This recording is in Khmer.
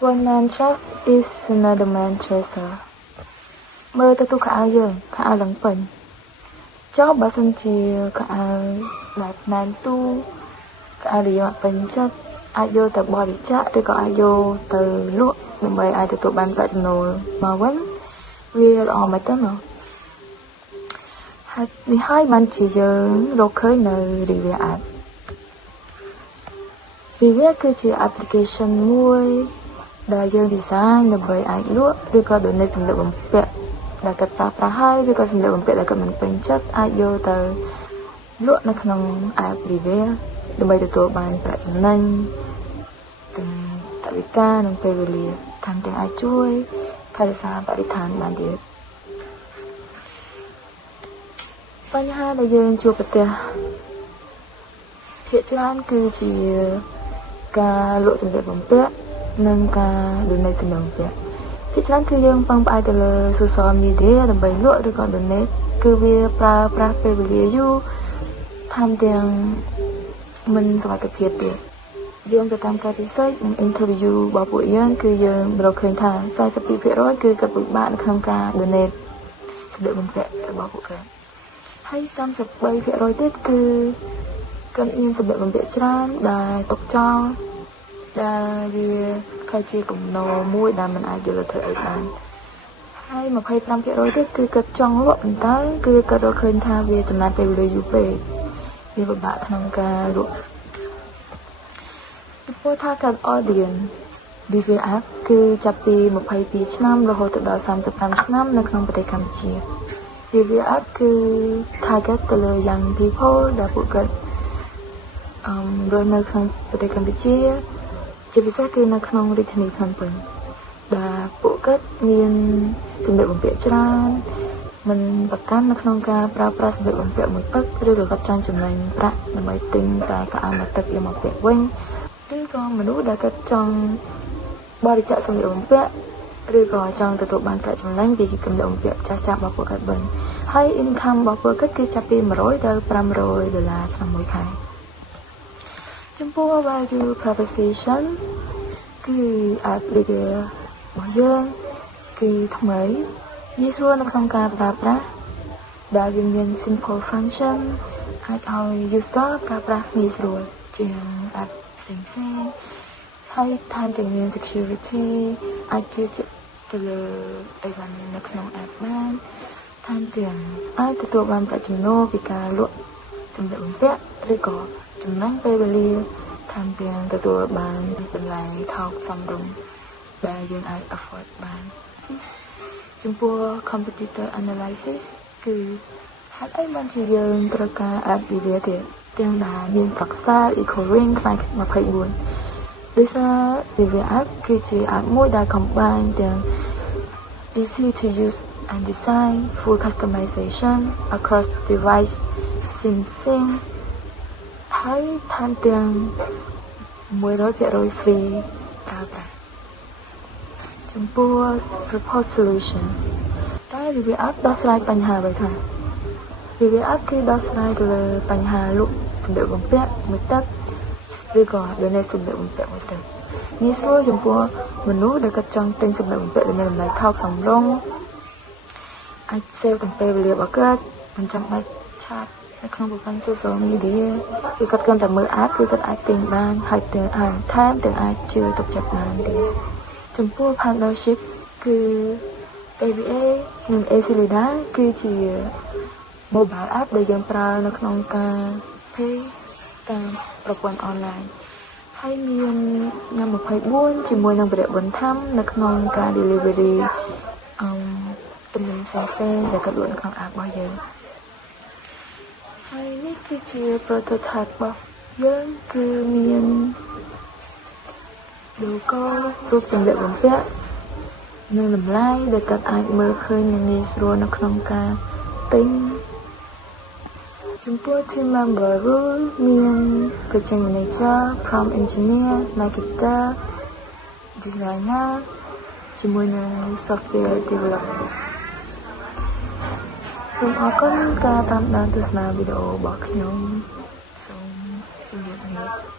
One man trust is another man treasure មើលទៅទូខោអាវយើងខោអាវឡើងពេញចុះបើសិនជាខោអាវដែលណែនទូខោអាវដែលយើងអត់ពេញចិត្តអាចយកទៅបរិច្ចាគឬក៏អាចយកទៅលក់ដើម្បីអាចទទួលបានប្រាក់ចំណូលមកវិញវាល្អមែនទេណាហើយនេះហើយបានជាយើងរកឃើញនៅ Revia App Revia គឺជា application មួយដែលយើង design ដើម្បីអាចលក់ឬក៏ donate សម្លៀកបំពាក់ដែលគាត់ប្រើប្រាស់ហើយឬក៏សម្លៀកបំពាក់ដែលគាត់មិនពេញចិត្តអាចយកទៅលក់នៅក្នុង app Revia ដើម្បីទទួលបានប្រាក់ចំណេញទាំងថវិកានិងពេលវេលាថែមទាំងអាចជួយថែរក្សាបរិស្ថានបានទៀតបញ្ហាដែលយើងជួបប្រទះភាគច្រើនគឺជាការលក់សម្លៀកបំពាក់និងការ donate សម្លៀកបំពាក់ភាគច្រើនគឺយើងពឹងផ្អែកទៅលើ social media ដើម្បីលក់ឬក៏ donate គឺវាប្រើប្រាស់ពេលវេលាយូរថែមទាំងមិនសុវត្ថិភាពទៀតយើងទៅតាមការ research និង interview របស់ពួកយើងគឺយើងរកឃើញថា 42% គឺគាត់ពិបាកនៅក្នុងការ donate សម្លៀកបំពាក់របស់ពួកគាត់ហើយ 33% ទៀតគឺគាត់មានសម្លៀកបំពាក់ច្រើនដែលទុកចោលដែលវាខ្ល้ายជាគំនរមួយដែលមិនអាចយកទៅធ្វើអីបានហើយ 25% ទៀតគឺគាត់ចង់លក់ប៉ុន្តែគឺគាត់រកឃើញថាវាចំណាយពេលវេលាយូរពេកវាពិបាកក្នុងការលក់ចំពោះ target audience Revia App គឺចាប់ពី22ឆ្នាំរហូតដល់35ឆ្នាំនៅក្នុងប្រទេសកម្ពុជា Revia App គឺ target ទៅលើ young people ដែលពួកគាត់រស់នៅក្នុងប្រទេសកម្ពុជាជាពិសេសគឺនៅក្នុងរាជធានីភ្នំពេញដែលពួកគាត់មានសម្លៀកបំពាក់ច្រើនមិនប្រកាន់នៅក្នុងការប្រើប្រាស់សម្លៀកបំពាក់មួយទឹកឬក៏គាត់ចង់ចំណេញប្រាក់ដើម្បីទិញតែកៅអៅមួយទឹកយកមកពាក់វិញឬក៏មនុស្សដែលគាត់ចង់បរិច្ចាគសម្លៀកបំពាក់ឬក៏ចង់ទទួលបានប្រាក់ចំណេញពីសម្លៀកបំពាក់ចាស់ៗរបស់ពួកគាត់វិញហើយ income របស់ពួកគាត់គឺចាប់ពី$100ដល់$500ក្នុងមួយខែចំពោះ value proposition គឺ app Revia របស់យើងគឺថ្មីងាយស្រួលនៅក្នុងការប្រើប្រាស់ដែលវាមាន simple function អាចឲ្យ user ប្រើប្រាស់ងាយស្រួលជាង app ផ្សេងៗហើយថែមទាំងមាន security អាចជឿជាក់ទៅលើអីវ៉ាន់នៅក្នុង app បានថែមទាំងអាចទទួលបានប្រាក់ចំណូលពីការលក់សម្លៀកបំពាក់ឬក៏ចំណេញពេលវេលាថែមទាំងទទួលបានតម្លៃថោកសមរម្យដែលយើងអាច afford បានចំពោះ competitor analysis គឺហេតុអីបានជាយើងត្រូវការ app Revia ទៀតទាំងដែលមានប្រឹក្សា eco-ring ផ្នែក24ដោយសារ Revia App គឺជា app មួយដែល combine ទាំង easy to use and design full customization across device syncing ហើយថែមទាំង100% free ប្រើប្រាស់ចំពោះ proposed solution តែ Revia App ដោះស្រាយបញ្ហាអ្វីខ្លះ Revia App គឺដោះស្រាយទៅលើបញ្ហាលក់សម្លៀកបំពាក់មួយទឹកឬក៏ donate សម្លៀកបំពាក់មួយទឹកងាយស្រួលចំពោះមនុស្សដែលគាត់ចង់ទិញសម្លៀកបំពាក់ដែលមានតម្លៃថោកសមរម្យអាច save ទាំងពេលវេលារបស់គាត់មិនចាំបាច់ឆាតនៅក្នុងប្រព័ន្ធ social media គឺគាត់គ្រាន់តែមើល app គឺគាត់អាចទិញបានហើយទាំងថែមទាំងអាចជឿទុកចិត្តបានទៀតចំពោះ partnership គឺ AVA និង Accelida គឺជា mobile app ដែលយើងប្រើនៅក្នុងការ pay តាមប្រព័ន្ធ online ហើយមានញ៉ាំ24ជាមួយនឹងបរិយាបន្ថែមនៅក្នុងការ delivery ទំនិញផ្សេងៗដែលគាត់លក់នៅក្នុង app របស់យើងហើយនេះគឺជា prototype របស់យើងគឺមាន logo រូបសម្លៀកបំពាក់និងតម្លៃដែលគាត់អាចមើលឃើញនិងងាយស្រួលនៅក្នុងការទិញចំពោះ team member role មាន project manager, prompt engineer, marketer, designer ជាមួយនឹង software developer សូមអរគុណការតាមដានទស្សនាវីដេអូរបស់ខ្ញុំសូមជម្រាបលា